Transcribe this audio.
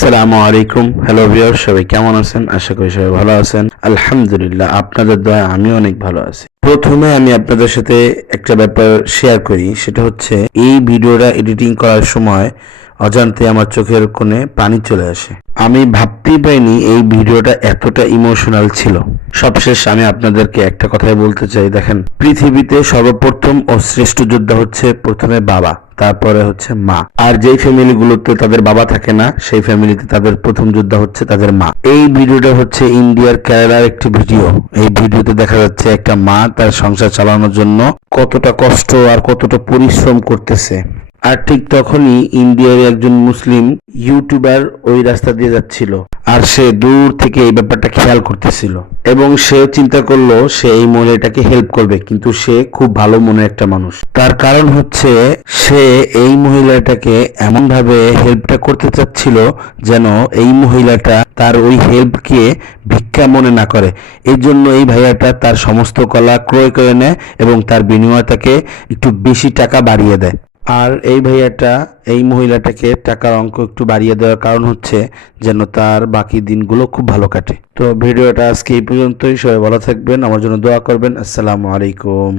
আসসালামু আলাইকুম। Hello viewer, সবাই কেমন আছেন? আশা করি সবাই ভালো আছেন। আলহামদুলিল্লাহ, আপনাদের দয়া আমি অনেক ভালো আছি। প্রথমে আমি আপনাদের সাথে একটা ব্যাপার শেয়ার করি, সেটা হচ্ছে এই ভিডিওটা এডিটিং করার সময় অজান্তে আমার চোখের কোণে পানি চলে আসে। আমি ভাবতেই পারিনি এই ভিডিওটা এতটা ইমোশনাল ছিল। সবশেষ আমি আপনাদেরকে একটা কথাই বলতে চাই, দেখেন, পৃথিবীতে সর্বপ্রথম ও শ্রেষ্ঠ যোদ্ধা হচ্ছে প্রথমে বাবা, তারপরে হচ্ছে মা। আর যেই ফ্যামিলিগুলোতে তাদের বাবা থাকে না, সেই ফ্যামিলিতে তাদের প্রথম যোদ্ধা হচ্ছে তাদের মা। এই ভিডিওটা হচ্ছে ইন্ডিয়ার কেরালার একটি ভিডিও। এই ভিডিওতে দেখা যাচ্ছে একটা মা তার সংসার চালানোর জন্য কতটা কষ্ট আর কতটা পরিশ্রম করতেছে। আর ঠিক তখনই ইন্ডিয়ার একজন মুসলিম ইউটিউবার ওই রাস্তা দিয়ে যাচ্ছিল, আর সে দূর থেকে এই ব্যাপারটা খেয়াল করতেছিল এবং সে চিন্তা করলো সে এই মহিলাটাকে হেল্প করবে, কিন্তু সে খুব ভালো মনের একটা মানুষ। তার কারণ হচ্ছে সে এই মহিলাটাকে এমন ভাবে হেল্পটা করতে চাচ্ছিল যেন এই মহিলাটা তার ওই হেল্পকে ভিক্ষা মনে না করে। এই জন্য এই ভাইয়াটা তার সমস্ত কলা ক্রয় করে নেয় এবং তার বিনিময়ে তাকে একটু বেশি টাকা বাড়িয়ে দেয়। আর এই ভাইয়াটা এই মহিলাটাকে টাকার অঙ্ক একটু বাড়িয়ে দেওয়ার কারণ হচ্ছে যেন তার বাকি দিনগুলো খুব ভালো কাটে। তো ভিডিওটা আজকে এই পর্যন্তই। সবাই ভালো থাকবেন, আমার জন্য দোয়া করবেন। আসসালামু আলাইকুম।